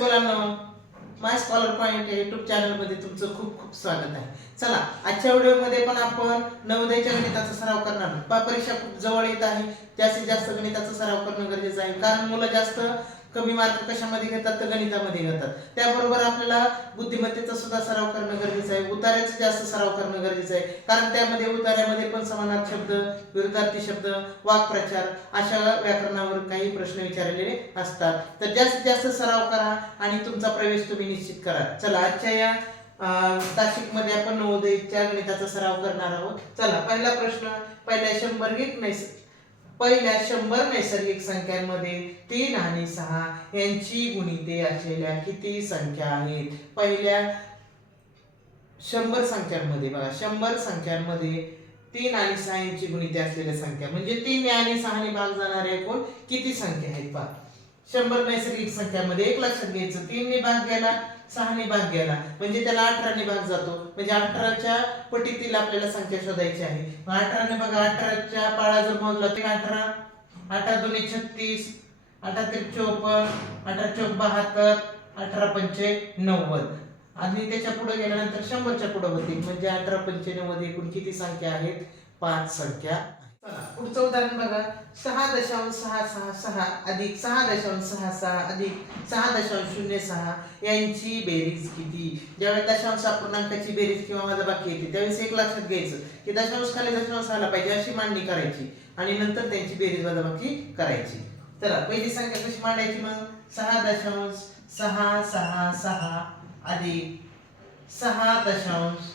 Namaste my scholar point YouTube चॅनलमध्ये तुमचं खूप खूप स्वागत आहे. चला आजच्या व्हिडिओमध्ये पण आपण नवोदयच्या गणिताचा सराव करणार परीक्षा खूप जवळ येत आहे. जास्तीत जास्त गणिताचा सराव करणं गरजेचं आहे. कारण मुलं जास्त कमी मार्क कशामध्ये घेतात तर गणितामध्ये घेतात. त्याबरोबर आपल्याला बुद्धिमत्तेचा सुद्धा सराव करणं गरजेचं आहे. उतार्याचा जास्त सराव करणं गरजेचं आहे. कारण त्यामध्ये उतार्यामध्ये पण समानार्थी शब्द विरुद्धार्थी शब्द वाक्प्रचार अशा व्याकरणावर काही प्रश्न विचारलेले असतात. तर जास्तीत जास्त सराव करा आणि तुमचा प्रवेश तुम्ही निश्चित करा. चला आजच्या या तासिकमध्ये आपण नवोदयच्या गणिताचा सराव करणार आहोत. चला पहिला प्रश्न पहिल्या शंभर गीत नैस पहिल्या शंभर नैसर्गिक संख्यांमध्ये तीन आणि सहा यांची गुणिते असलेल्या किती संख्या आहेत? पहिल्या शंभर संख्यांमध्ये बघा शंभर संख्यांमध्ये तीन आणि सहा यांची गुणिते असलेल्या संख्या. म्हणजे तीन आणि सहाने भाग जाणारे एकूण किती संख्या आहेत? पहा. शंभर नैसर्गिक संख्यामध्ये एक लक्षात घ्यायचं. तीनने भाग गेला सहाने भाग गेला. म्हणजे त्याला अठराने भाग जातो. म्हणजे अठराच्या पटीतील आपल्याला संख्या शोधायची आहे. अठराने बघा अठराच्या पाळा जर मोजला तर अठरा अठरा दोन्ही छत्तीस अठरा ते चोपन्न अठरा चौक बहात्तर अठरा पंचे नव्वद. आणि त्याच्या पुढे गेल्यानंतर शंभरच्या पुढे होतील. म्हणजे अठरा पंचे नव्वद एकूण किती संख्या आहेत? पाच संख्या पुढचं उदाहरण बघा. सहा दशांश सहा सहा सहा अधिक सहा दशांश सहा सहा अधिक सहा दशांश शून्य सहा यांची बेरीज किती? ज्यावेळेस दशांश अपूर्णांकाची बेरीज किंवा वजाबाकी येते त्यावेळेस एक लक्षात घ्यायचं की दशांश खाली दशांश आला पाहिजे अशी मांडणी करायची आणि नंतर त्यांची बेरीज वजाबाकी करायची. तर पहिली संख्या कशी मांडायची मग? सहा दशांश सहा सहा सहा अधिक सहा दशांश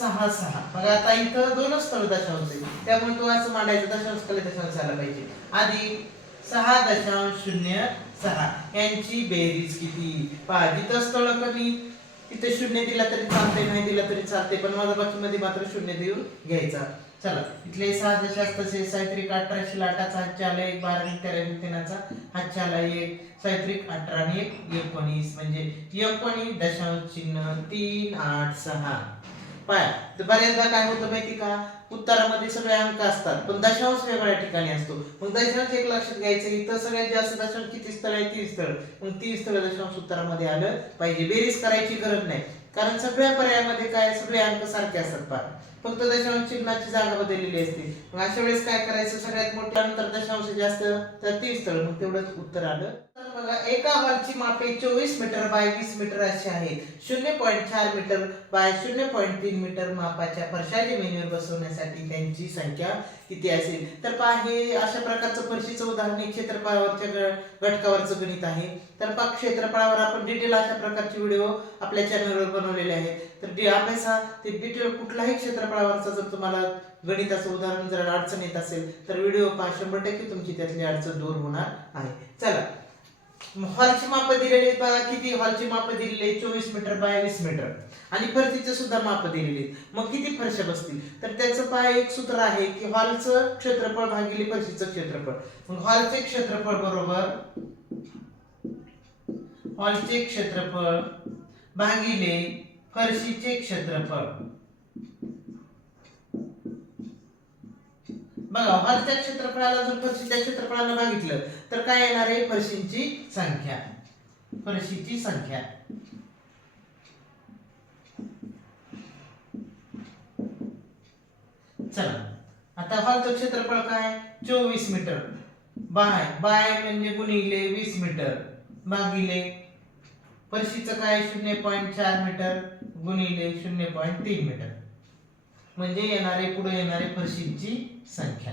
सहा सहा. बघा आता इथं दोनच स्थळ दशांश आहे त्यामुळे तो असं मांडायचं दशांश कले दशांश झाला पाहिजे. आधी सहा दशांश शून्य सहा. यांची बेरीज किती? पहा जिथं स्थळ कमी तिथे शून्य दिला तरी चालते नाही दिला तरी चालते पण माझा बाकीमध्ये मात्र शून्य देऊन घ्यायचा. चला इथले सहा दशांश तसे सायत्रिक अठराशे लाटाचा हातच्या आला एक बारा तेरा तेनाचा हातच्या आला एक सायत्रिक अठरा आणि एक एकोणीस. म्हणजे एकोणीस दशांश चिन्ह तीन आठ सहा. पाय. तर बऱ्याचदा काय होतं माहिती का? उत्तरामध्ये सगळे अंक असतात पण दशांश वेगळ्या ठिकाणी असतो. मग दशांश एक लक्षात घ्यायचं इथं सगळ्यात जास्त दशांश किती स्थळ आहे? तीन स्थळ. मग तीन स्थळ दशांश उत्तरामध्ये आलं पाहिजे. बेरीज करायची गरज नाही. कारण सगळ्या पर्यायामध्ये काय? सगळे अंक सारखे असतात पा फक्त दशांश चिन्हाची जागा बदललेली असते. मग अशा वेळेस काय करायचं? सगळ्यात मोठ्या नंतर दशांश जास्त तर ती स्थळ मग तेवढंच उत्तर आलं. तर बघा एका हॉलची मापे चोवीस मीटर बाय वीस मीटर अशी आहेत. शून्य पॉईंट चार मीटर बाय शून्य पॉईंट तीन मीटर मापाच्या फरशा जमिनीवर बसवण्यासाठी त्यांची संख्या किती असेल? तर पहा हे अशा प्रकारचं फरशीचं उदाहरण क्षेत्रफळावरच्या घटकावरचं गणित आहे. तर पहा क्षेत्रफळावर आपण डिटेल अशा प्रकारचे व्हिडिओ आपल्या चॅनलवर बनवलेले आहेत तर डी अभ्यास हा ते डिटेल कुठलाही क्षेत्रफळावरचा जर तुम्हाला गणिताचं उदाहरण जर अडचण येत असेल तर व्हिडिओ पहा शंभर टक्के तुमची त्यातली अडचण दूर होणार आहे. चला. हॉलची माप दिलेली आहेत बघा किती? हॉलची माप दिलेली आहे चोवीस मीटर बाय वीस मीटर. आणि फरशीचे सुद्धा माप दिलेली आहेत. मग किती फरशा बसतील? तर त्याचं पाय एक सूत्र आहे की हॉलचं क्षेत्रफळ भागिले फरशीचं क्षेत्रफळ. मग हॉलचे क्षेत्रफळ बरोबर हॉलचे क्षेत्रफळ भागिले फरशीचे क्षेत्रफळ. बघा हॉलच्या क्षेत्रफळाला जर फरशीच्या क्षेत्रफळाला बघितलं तर काय येणार आहे? फरशींची संख्या. फरशीची संख्या. चला. आता हॉलचं क्षेत्रफळ काय? चोवीस मीटर. बाय बाय म्हणजे गुणिले वीस मीटर. भागिले. फरशीचं काय? शून्य पॉईंट चार मीटर. गुणिले शून्य पॉईंट तीन मीटर. म्हणजे येणारे पुढे येणारे फरशींची संख्या.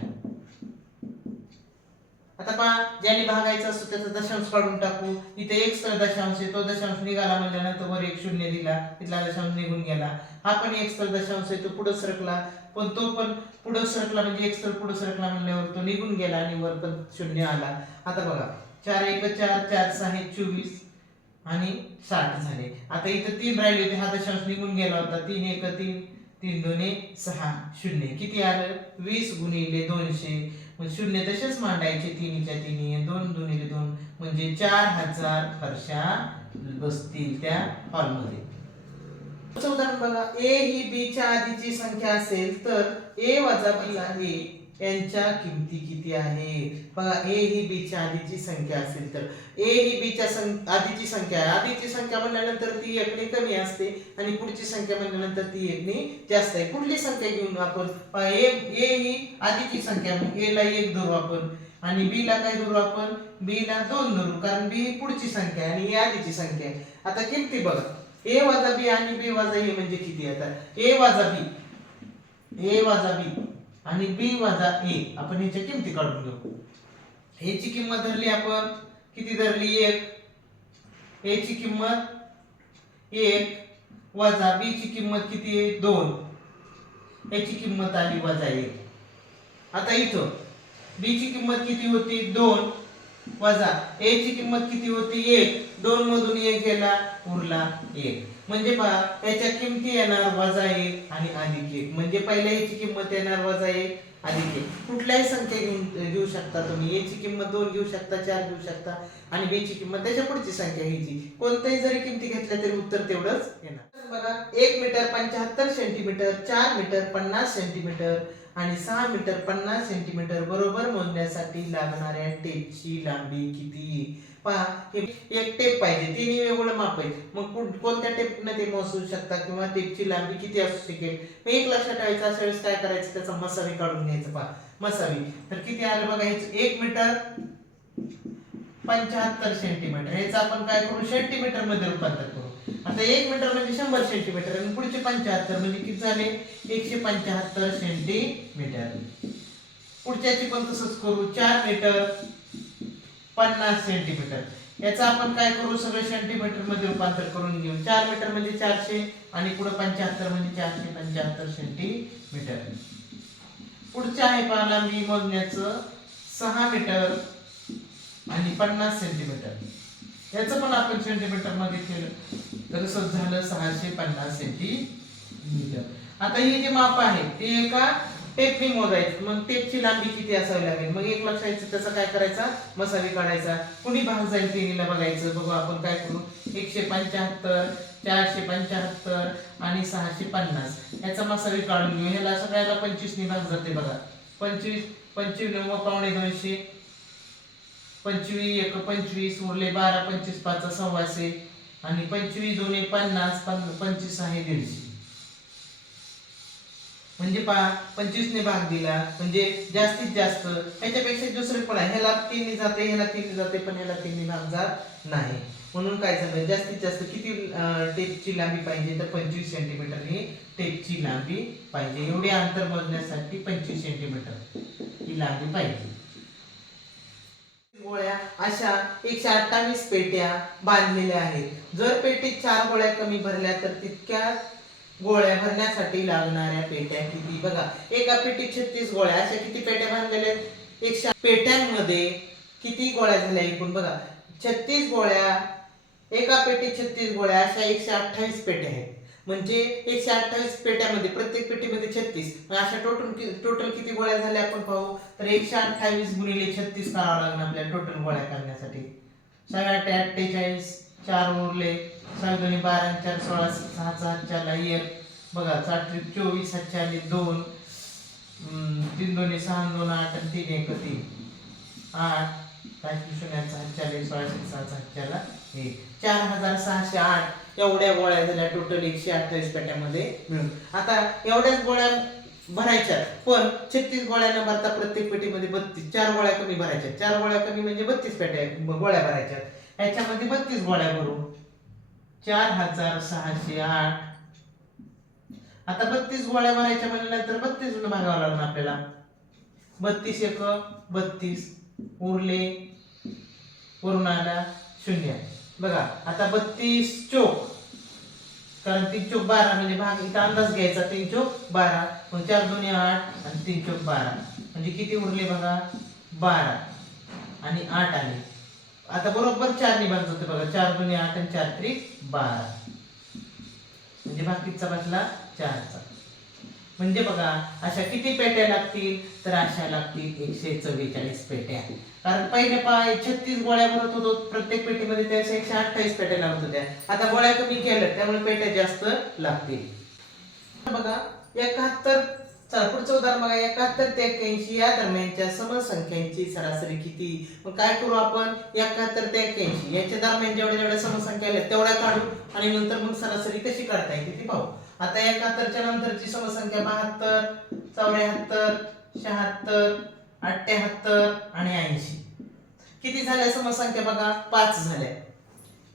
आता पहा ज्याने भागायचं असतो त्याचा दशांश काढून टाकू. इथे एक स्थळ दशांश आहे तो दशांश निघाला म्हणल्यानंतर वर एक शून्य दिला तिथला दशांश निघून गेला. हा पण एक स्थळ दशांश आहे तो पुढे सरकला. पण तो पण पुढे सरकला म्हणजे एक स्थळ पुढे सरकला म्हणल्यावर तो निघून गेला आणि वर पण शून्य आला. आता बघा चार एक चार चार सहा एक चोवीस. आणि साठ झाले. आता इथं तीन राहिले होते हा दशांश निघून गेला होता. तीन एक तीन तीन दोन्ही सहा शून्य. किती आलं? वीस गुणिले दोनशे. मग शून्य तसेच मांडायचे तिन्हीच्या तिन्ही. दोन दोन्हीले दोन म्हणजे चार हजार फरशा बसतील त्या हॉलमध्ये. उदाहरण बघा. ए ही बी च्या आधीची संख्या असेल तर ए वजा बी यांच्या किमती किती आहेत? बघा ए ही बी च्या आधीची संख्या असेल तर. ए ही बी च्या सं- आधीची संख्या आहे. आधीची संख्या म्हणल्यानंतर ती एकने कमी असते आणि पुढची संख्या म्हणल्यानंतर ती एकने जास्त आहे. कुठली संख्या घेऊन आपण ए ए ही आधीची संख्या मग ए ला एक धरू आपण. आणि बी ला काय धरू आपण? बी ला दोन धरू. कारण बी ही पुढची संख्या आहे आणि ही आधीची संख्या आहे. आता किमती बघा. ए वाजा बी आणि बी वाजा ए म्हणजे किती आता ए वाजा बी ए वाजा बी आणि बी वजा ए आपण ह्याच्या किमती काढून घेऊ. ह्याची किंमत धरली आपण. किती धरली? एक. ए ची किंमत एक वजा बी ची किंमत किती? आहे दोन याची किंमत आली वजा एक. आता इथं बी ची किंमत किती होती? दोन. वजा. ए ची किंमत किती होती? एक. दोन मधून एक गेला उरला एक. म्हणजे पहा याच्या किमती येणार वजा एक आणि अधिक एक. म्हणजे पहिल्या याची किंमत येणार वजा एक अधिक एक. कुठल्याही संख्या घेऊन घेऊ शकता तुम्ही. याची किंमत दोन घेऊ शकता चार घेऊ शकता आणि बी ची किंमत त्याच्या पुढची संख्या घ्यायची. कोणत्याही जरी किमती घेतल्या तरी उत्तर तेवढंच येणार. बघा एक मीटर पंच्याहत्तर सेंटीमीटर चार मीटर पन्नास सेंटीमीटर आणि सहा मीटर पन्नास सेंटीमीटर बरोबर मोजण्यासाठी लागणाऱ्या टेपची लांबी किती? पहा हे एक टेप पाहिजे तिन्ही वेगवेगळं माप आहे मग कोणत्या टेपनं ते मोजू शकता किंवा टेपची लांबी किती असू शकेल? मग एक लक्षात ठेवायचं अशा वेळेस काय करायचं त्याचा मसावी काढून घ्यायचं पहा. मसावी तर किती आलं बघा एक मीटर पंच्याहत्तर सेंटीमीटर ह्याचं आपण काय करू? सेंटीमीटरमध्ये रूपांतर करू. आता एक मीटर म्हणजे शंभर सेंटीमीटर आणि पुढचे पंच्याहत्तर म्हणजे किती झाले? एकशे पंच्याहत्तर सेंटीमीटर. पुढच्याची पण तसंच करू. चार मीटर पन्नास सेंटीमीटर. याचं आपण काय करू? सगळं सेंटीमीटरमध्ये रूपांतर करून घेऊ. चार मीटर म्हणजे चारशे आणि पुढे पंच्याहत्तर म्हणजे चारशे पंच्याहत्तर सेंटीमीटर. पुढचं आहे पहा मी मोजण्याचं. सहा मीटर आणि पन्नास सेंटीमीटर. याचं पण आपण सेंटीमीटरमध्ये केलं. तर झालं सहाशे पन्नास सेंटीमीटर आता हे जे माप आहे ते एका टेपनी मोजायचं मग टेपची लांबी किती असावी लागेल? मग एक लक्षायचं त्याचा काय करायचा? मसावी काढायचा. कुणी भाग जाईल तिन्हीला बघायचं. बघू आपण काय करू? एकशे पंच्याहत्तर चारशे पंच्याहत्तर आणि सहाशे पन्नास. याचा मसावी काढून घेऊ. ह्याला सगळ्याला पंचवीसनी भाग जाते बघा. पंचवीस पंचवीस नव्व पावणे दोनशे. पंचवीस एक पंचवीस उरले बारा पंचवीस पाच सव्वाशे आणि पंचवीस दोन्ही पन्नास पंचवीस आहे दीडशे. म्हणजे पा पंचवीसने भाग दिला म्हणजे जास्तीत जास्त ह्याच्यापेक्षा दुसरे पण आहे. ह्याला तीनने जाते ह्याला तीनने जाते पण ह्याला तीनने भाग जात नाही. म्हणून काय झालं जास्तीत जास्त किती टेपची लांबी पाहिजे? तर पंचवीस सेंटीमीटर ही टेपची लांबी पाहिजे. एवढे अंतर मोजण्यासाठी पंचवीस सेंटीमीटर ही लांबी पाहिजे. गोळ्या अशा एकशे अठ्ठावीस पेट्या बांधलेल्या आहेत. जर पेटीत चार गोळ्या कमी भरल्या तर तितक्या गोळ्या भरण्यासाठी लागणाऱ्या पेट्या किती? बघा एका पेटीत छत्तीस गोळ्या अशा किती पेट्या बांधलेल्या आहेत? एकशे पेट्यांमध्ये किती गोळ्या झाल्या एकूण? बघा छत्तीस गोळ्या एका पेटीत छत्तीस गोळ्या अशा एकशे अठ्ठावीस पेट्या आहेत. म्हणजे एकशे अठ्ठावीस पेट्यामध्ये प्रत्येक पेटीमध्ये छत्तीस. मग अशा टोटल टोटल किती गोळ्या झाल्या आपण पाहू? तर एकशे अठ्ठावीस गुणिले छत्तीस करावं लागणार आपल्याला टोटल गोळ्या करण्यासाठी. सगळ्या ते अठ्ठेचाळीस चार उरले. सहा दोन्ही बारा चार सोळा सहा सात चारला एक. बघा साठ चोवीस सातशे दोन. तीन दोन्ही सहा दोन आठ आणि तीन एक तीन. आठ. शून्याचा चाळीस सोळाशे सहा एक चार हजार सहाशे आठ एवढ्या गोळ्या झाल्या टोटल एकशे अठ्ठावीस पेट्यामध्ये मिळून. आता एवढ्याच गोळ्या भरायच्या पण छत्तीस गोळ्या न भरता प्रत्येक पेटीमध्ये बत्तीस चार गोळ्या कमी भरायच्या. चार गोळ्या कमी म्हणजे बत्तीस पेट्या गोळ्या भरायच्या. याच्यामध्ये बत्तीस गोळ्या भरू चार हजार सहाशे आठ. आता बत्तीस गोळ्या भरायच्या म्हणल्यानंतर बत्तीस भागावं लागणार आपल्याला. बत्तीस एक बत्तीस उरले. वरून आला शून्य. बघा आता बत्तीस चोक. कारण तीन चोक बारा म्हणजे भाग इथं अंदाज घ्यायचा तीन चोक बारा. मग चार दोन्ही आठ आणि तीन चोक बारा. म्हणजे किती उरले बघा? बारा. आणि आठ आले. आता बरोबर चार भाग जातो बघा. चार दोन्ही आठ आणि चार त्रिक बारा. म्हणजे भाग कितीचा बसला? चारचा. म्हणजे बघा अशा किती पेट्या लागतील? तर अशा लागतील एकशे चव्वेचाळीस पेट्या. कारण पहिले पाय छत्तीस गोळ्या भरत होतो प्रत्येक पेटीमध्ये त्याच्या एकशे अठ्ठावीस पेट्या लागत होत्या. आता गोळ्या कमी केल्या त्यामुळे पेट्या जास्त लागतील. बघा एकाहत्तर चला पुढचं उदाहरण बघा. एकाहत्तर ते एक्क्याऐंशी या दरम्यानच्या समसंख्यांची सरासरी किती? मग काय करू आपण? एकाहत्तर ते एक्क्याऐंशी. याच्या दरम्यान जेवढ्या जेवढ्या समसंख्या आल्या तेवढ्या काढू आणि नंतर मग सरासरी कशी काढता येते ती पाहू. आता एकाहत्तरच्या नंतरची समसंख्या बहात्तर चौऱ्याहत्तर शहात्तर अठ्ठ्याहत्तर आणि ऐंशी. किती झाल्या समसंख्या बघा? पाच झाल्या.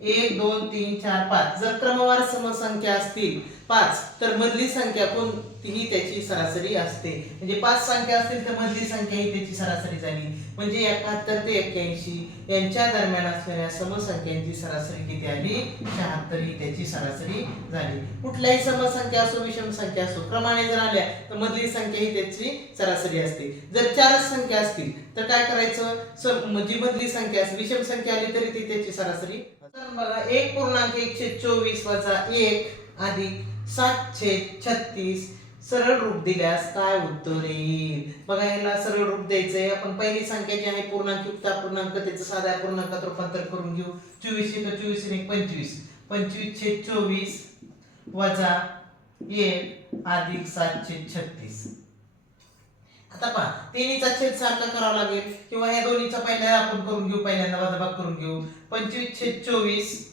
एक दोन तीन चार पाच. जर क्रमवार समसंख्या असतील पाच तर मधली संख्या कोणतीही त्याची सरासरी असते. म्हणजे पाच संख्या असतील तर मधली संख्या ही त्याची सरासरी झाली. म्हणजे एकाहत्तर ते एक्क्याऐंशी यांच्या दरम्यान असलेल्या समसंख्यांची सरासरी किती आली? शहात्तर ही त्याची सरासरी झाली. कुठल्याही समसंख्या असो विषम संख्या असो क्रमाने जर आल्या तर मधली संख्या ही त्याची सरासरी असते. जर चारच संख्या असतील तर काय करायचं? जी म्हणजे मधली संख्या असते विषम संख्या आली तरी ती त्याची सरासरी. तर बघा एक पूर्णांक एकशे चोवीस वजा एक अधिक सातशे छत्तीस सरळ रूप दिल्यास काय उत्तर येईल? बघा याला सरळ रूप द्यायचंय. आपण पहिली संख्या जी आहे पूर्णांक युक्त पूर्णांक त्याचं साध्या पूर्णांकात रूपांतर करून घेऊ. चोवीस एक चोवीस एक पंचवीस. पंचवीस छे चोवीस वजा एक अधिक सातशे छत्तीस. आता पहा तिन्हीचा छेद सारखा करावा लागेल. किंवा या दोन्हीचा पहिल्या आपण करून घेऊ पहिल्यांदा वजाबाग करून घेऊ. पंचवीस छेद चोवीस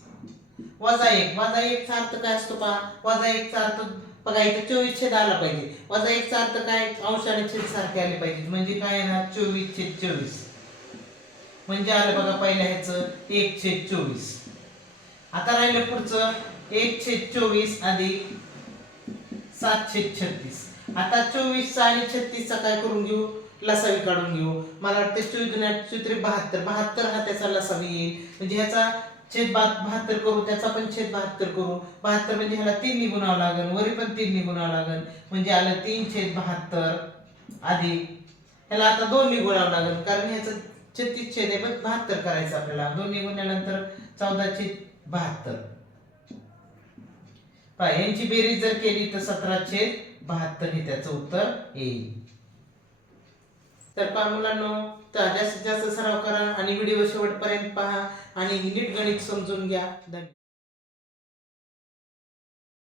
वजा एक. वजा एक चा अर्थ काय असतो पहा? वजा एक चा अर्थ बघा इथे चोवीस छेद आला पाहिजे. वजा एक चा अर्थ काय? अंश आणि छेद सारखे आले पाहिजे. म्हणजे काय येणार? चोवीस छेद चोवीस. म्हणजे आलं बघा पहिल्या ह्याच एक छेद चोवीस. आता राहिलं पुढचं. एक छेद चोवीस अधिक सात छेद छत्तीस. आता चोवीसचा आणि छत्तीसचा काय करून घेऊ? लसावी काढून घेऊ. मला वाटतं चोवीस दुन्या चौत्री बहात्तर. बहात्तर हा त्याचा लसावी येईल. म्हणजे ह्याचा छेद बा बहात्तर करू त्याचा पण छेद बहात्तर करू बहात्तर म्हणजे ह्याला तीन निगुणावं लागेल वरी पण तीन निगुणावं लागेल म्हणजे आलं तीन छेद बहात्तर अधिक ह्याला आता दोन निगुणावं लागेल कारण ह्याचं छत्तीस छेद आहे पण बहात्तर करायचं आपल्याला. दोन निगुण्यानंतर चौदा छेद बहात्तर पहा यांची बेरीज जर केली तर सतरा छेद बहात्तर हे त्याचं उत्तर येईल. तर पहा मुलांनो तर जास्तीत जास्त सराव करा आणि व्हिडिओ शेवटपर्यंत पहा आणि नीट गणित समजून घ्या. धन्यवाद.